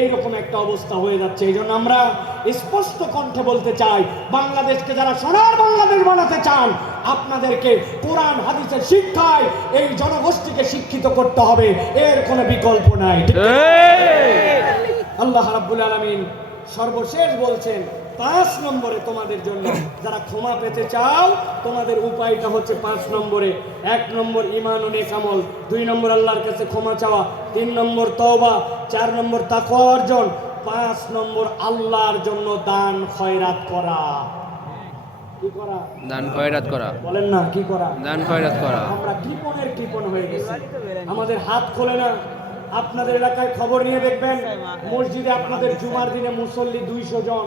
এইরকম একটা অবস্থা হয়ে যাচ্ছে। এই জন্য আমরা স্পষ্ট কণ্ঠে বলতে চাই বাংলাদেশকে যারা সোনার বাংলাদেশ বানাতে চান আপনাদেরকে কোরআন হাদিসের শিক্ষায় এই জনগোষ্ঠীকে শিক্ষিত করতে হবে। এর কোনো বিকল্প নাই আল্লাহ রাব্বুল আলামিন সর্বশেষ বলছেন পাঁচ নম্বরে তোমাদের জন্য। যারা ক্ষমা পেতে চাও তোমাদের উপায়টা হচ্ছে পাঁচ নম্বরে। এক নম্বর ইমান ও নেকামল দুই নম্বর আল্লাহর কাছে ক্ষমা চাওয়া তিন নম্বর তওবা চার নম্বর তাকওয়া অর্জন পাঁচ নম্বর আল্লাহর জন্য দান খয়রাত করা। কি করা? দান খয়রাত করা। বলেন না কি করা? দান খয়রাত করা। আমরা কৃপণের কৃপণ হয়ে গেছি। আমাদের হাত খোলে না। আপনাদের এলাকায় খবর নিয়ে দেখবেন মসজিদে আপনাদের জুমার দিনে মুসল্লি দুইশো জন।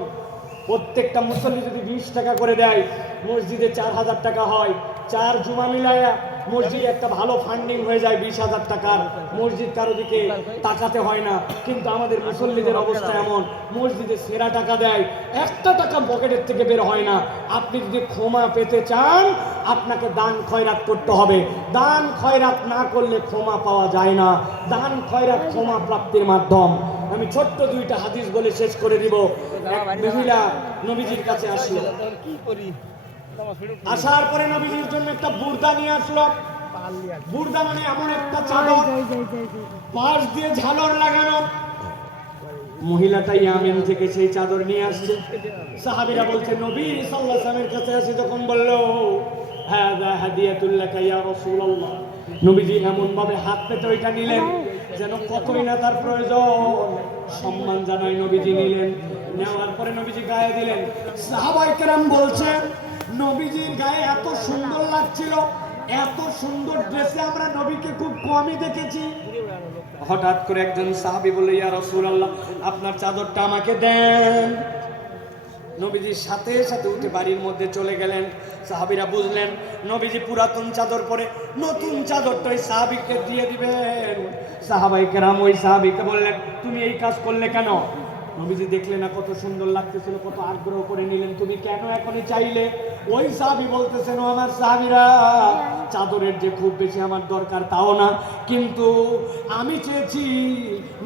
প্রত্যেকটা মুসল্লি যদি বিশ টাকা করে দেয় মসজিদে চার হাজার টাকা হয়। চার জুমা মিলায়া মসজিদে একটা ভালো ফান্ডিং হয়ে যায় বিশ হাজার টাকার। মসজিদ কারও দিকে তাকাতে হয় না। কিন্তু আমাদের মুসল্লিদের অবস্থা এমন, মসজিদে সেরা টাকা দেয়, একটা টাকা পকেটের থেকে বের হয় না। আপনি যদি ক্ষমা পেতে চান, আপনাকে দান খয়রাত করতে হবে। দান খয়রাত না করলে ক্ষমা পাওয়া যায় না। দান খয়রাত ক্ষমা প্রাপ্তির মাধ্যম। আমি ছোট্ট দুইটা হাদিস বলে শেষ করে দিব মহিলা নবীজির কাছে আসলো। আসার পরে নবীজির জন্য একটা বুর্দা নিয়ে আসলো। বুর্দা মানে এমন একটা চাদর। পাশ দিয়ে ঝালর লাগানো। মহিলাটা ইয়ামেন থেকে সেই চাদর নিয়ে আসছে। সাহাবিরা বলছে নবী আলাইহি কাছে আসে। তখন বলল হাদা হাদিয়াতুল্লাকা ইয়া রাসূলুল্লাহ। নবীজি এমন ভাবে হাত পেতে ওইটা নিলেন যেন কতই না তার প্রয়োজন। সম্মান জানাই নবীজি নিলেন। নেওয়ার পরে নবীজি গায়ে দিলেন। সাহাবাই কেরাম বলছেন নবীজির গায়ে এত সুন্দর লাগছিল, এত সুন্দর ড্রেসে আমরা নবীকে খুব কমই দেখেছি। হঠাৎ করে একজন সাহাবি বলে ইয়া রাসূলুল্লাহ, আপনার চাদরটা আমাকে দেন। নবীজির সাথে সাথে উঠে বাড়ির মধ্যে চলে গেলেন। সাহাবিরা বুঝলেন, নবীজি পুরাতন চাদর পরে নতুন চাদরটা ওই সাহাবিকে দিয়ে দিবেন। সাহাবাই কেরাম ওই সাহাবিকে বললেন, তুমি এই কাজ করলে কেন? নবীজি দেখলে না, কত সুন্দর লাগতেছিল, কত আগ্রহ করে নিলেন। তুমি কেন এখনই চাইলে? ওই সাহাবি বলতেছেন আমার সাহাবিরা, চাদরের যে খুব বেশি আমার দরকার তাও না। কিন্তু আমি চেয়েছি,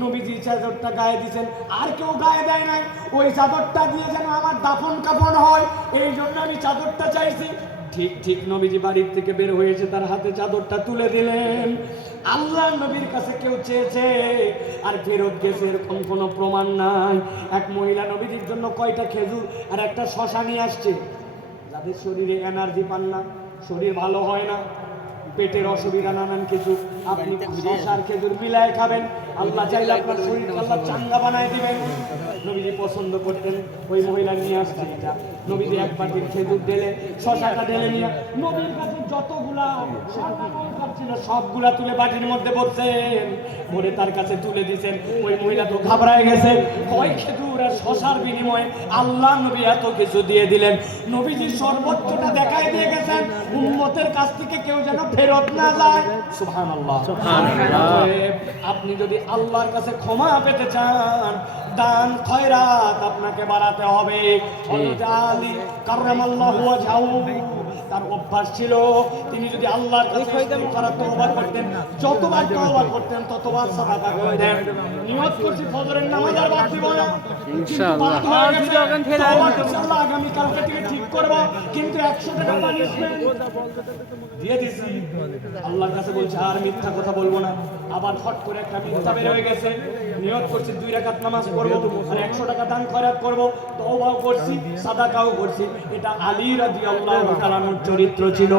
নবীজি চাদরটা গায়ে দিয়েছেন, আর কেউ গায়ে দেয় নাই। ওই চাদরটা দিয়ে যেন আমার দাফন কাফন হয়, এই জন্য আমি চাদরটা চাইছি। ঠিক ঠিক নবীজি বাড়ির থেকে বের হয়েছে তার হাতে চাদরটা তুলে দিলেন। আল্লাহ নবীর কাছে কেউ চেয়েছে আর ফেরত গেছে এরকম কোনো প্রমাণ নাই। এক মহিলা নবীজির জন্য কয়টা খেজুর আর একটা শশা নিয়ে আসছে। যাদের শরীরে এনার্জি পান না শরীর ভালো হয় না পেটের অসুবিধা নানান কিছু। আপনি শশার খেজুর মিলায় খাবেন। আল্লাহ চাইলে আপনার শরীর আল্লাহ চাঙ্গা বানায় দিবেন। নবীজি পছন্দ করতেন ওই মহিলা নিয়ে আসছে এটা। নবীজি এক বাটির খেজুর শশাটা নিয়ে নবীর কাছে যতগুলা ছিল সবগুলা তুলে বাটির মধ্যে বসছেন। ভরে তার কাছে তুলে দিয়েছেন ওই মহিলা তো ঘাবড়ায় গেছে। কয় খেজুর আর শশার বিনিময়ে আল্লাহ নবী এত কিছু দিয়ে দিলেন। নবীজি সর্বোচ্চটা দেখাই দিয়ে গেছেন উম্মতের কাছ থেকে কেউ যেন ফেরত না যায়। সুবহানাল্লাহ। আপনি যদি আল্লাহর কাছে ক্ষমা পেতে চান। দান খয়রাত আপনাকে বাড়াতে হবে। আলী ওয়াজহাহু তার অভ্যাস ছিল। তিনি যদি আল্লাহর কাছে ইস্তিগফার তওবা করতেন যতবার তওবা করতেন ততবার সাদাকা করতেন। নিয়ত করছি ফজরের নামাজ আর বাদ দিব না। ইনশাআল্লাহ। ইনশাআল্লাহ আগামী কালকে থেকে ঠিক করব। কিন্তু 100 টাকা পানিশমেন্ট দিয়ে দিছি। আল্লাহর কাছে বলছে আর মিথ্যা কথা বলব না। আবার হট করে একটা মিথ্যা বের হয়ে গেছে। নিয়ত করছি দুই রাকাত নামাজ পড়ব আর একশো টাকা দান খয়রাত করব। তওবাও করছি সাদাকাও করছি। এটা আলী রাদিয়াল্লাহু তাআলার চরিত্র ছিল।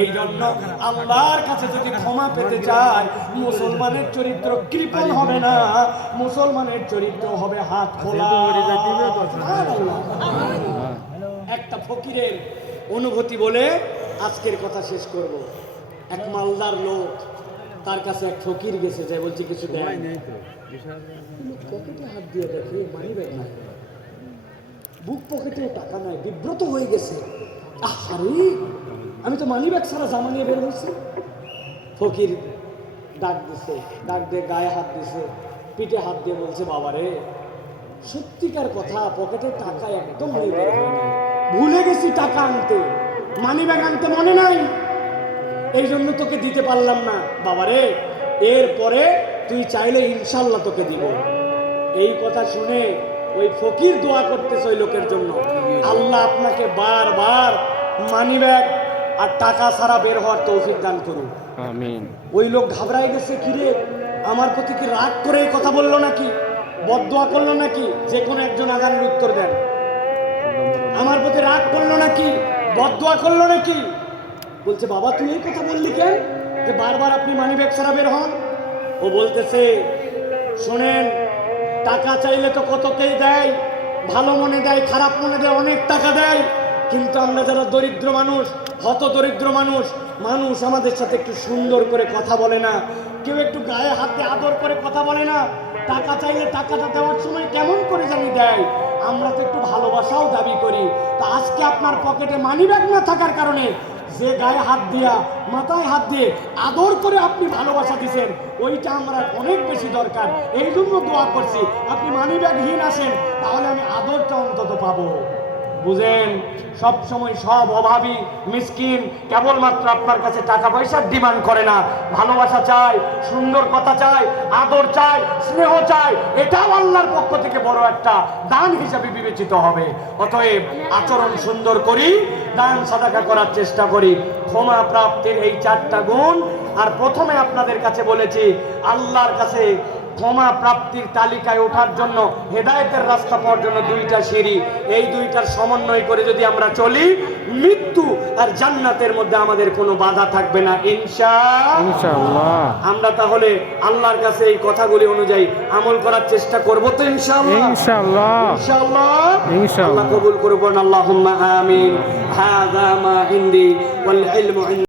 এই জন্য আল্লাহর কাছে যদি ক্ষমা পেতে চায় মুসলমানের চরিত্র কৃপণ হবে না। মুসলমানের চরিত্র হবে হাত খোলা। একটা ফকিরের অনুভূতি বলে আজকের কথা শেষ করব। এক মালদার লোক তার কাছে এক ফকির গেছে যে বলছে কিছু দেয় পকেটে হাত দিয়ে দেখে মানি ব্যাগ বুক পকেটে টাকা নাই বিব্রত হয়ে গেছে। আরে আমি তো মানি ব্যাগ ছাড়া জামা নিয়ে বের হয়েছি। ফকির ডাক দিছে, ডাক দিয়ে গায়ে হাত দিছে, পিঠে হাত দিয়ে বলছে, বাবারে, সত্যিকার কথা, পকেটে টাকা একদম। ভুলে গেছি টাকা আনতে মানি ব্যাগ আনতে মনে নাই। এই জন্য তোকে দিতে পারলাম না। বাবারে, এরপরে তুই চাইলে ইনশাল্লাহ তোকে দিব। এই কথা শুনে ওই ফকির দোয়া করতেছে ওই লোকের জন্য। আল্লাহ আপনাকে বারবার মানি ব্যাগ আর টাকা ছাড়া বের হওয়ার তৌফিক দান করুন। আমিন। ওই লোক ঘাবড়াই গেছে কিরে আমার প্রতি কি রাগ করে এই কথা বলল নাকি? বদোয়া করল নাকি? যে কোনো একজন আগামীর উত্তর দেন। আমার প্রতি রাগ করল নাকি? বদোয়া করল নাকি? বলছে বাবা তুই এই কথা বললি কেন? যে বারবার আপনি মানি ব্যাগ ছাড়া বের হন? ও বলতেছে শোনেন টাকা চাইলে তো কতকেই দেয়? ভালো মনে দেয়, খারাপ মনে দেয়, অনেক টাকা দেয়। কিন্তু আমরা যারা দরিদ্র মানুষ, হত দরিদ্র মানুষ মানুষ আমাদের সাথে একটু সুন্দর করে কথা বলে না। কেউ একটু গায়ে হাতে আদর করে কথা বলে না। টাকা চাইলে টাকাটা দেওয়ার সময় কেমন করে জানি দেয়? আমরা তো একটু ভালোবাসাও দাবি করি। তা আজকে আপনার পকেটে মানি ব্যাগ না থাকার কারণে যে গায়ে হাত দিয়া, মাথায় হাত দিয়ে আদর করে আপনি ভালোবাসা দিচ্ছেন ওইটা আমরা অনেক বেশি দরকার। এই জন্য দোয়া করছি। আপনি মানি ব্যাগহীন আসেন তাহলে আমি আদরটা অন্তত পাবো। বুঝেন, সবসময় সব অভাবী, মিসকিন, কেবলমাত্র আপনার কাছে টাকা পয়সার ডিমান্ড করে না। ভালোবাসা চায়, সুন্দর কথা চায়, আদর চায়, স্নেহ চায়, এটাও আল্লাহর পক্ষ থেকে বড় একটা দান হিসাবে বিবেচিত হবে। অতএব আচরণ সুন্দর করি, দান সাদাকা করার চেষ্টা করি। ক্ষমা প্রাপ্তির এই চারটা গুণ, আর প্রথমে আপনাদের কাছে বলেছি, আল্লাহর কাছে ক্ষমা প্রাপ্তির তালিকায় ওঠার জন্য হেদায়েতের রাস্তা পাওয়ার জন্য দুইটা সিঁড়ি। এই দুইটার সমন্বয় করে যদি আমরা চলি মৃত্যু আর জান্নাতের মধ্যে আমাদের কোনো বাধা থাকবে না ইনশা ইনশাআল্লাহ। আমরা তাহলে আল্লাহর কাছে এই কথাগুলি অনুযায়ী আমল করার চেষ্টা করব তো ইনশাআল্লাহ। ইনশাআল্লাহ। ইনশাআল্লাহ। ইনশাআল্লাহ। আল্লাহ কবুল করবেন আল্লাহুম্মা আমিন। হাযা মা ইনদি ওয়াল ইলমু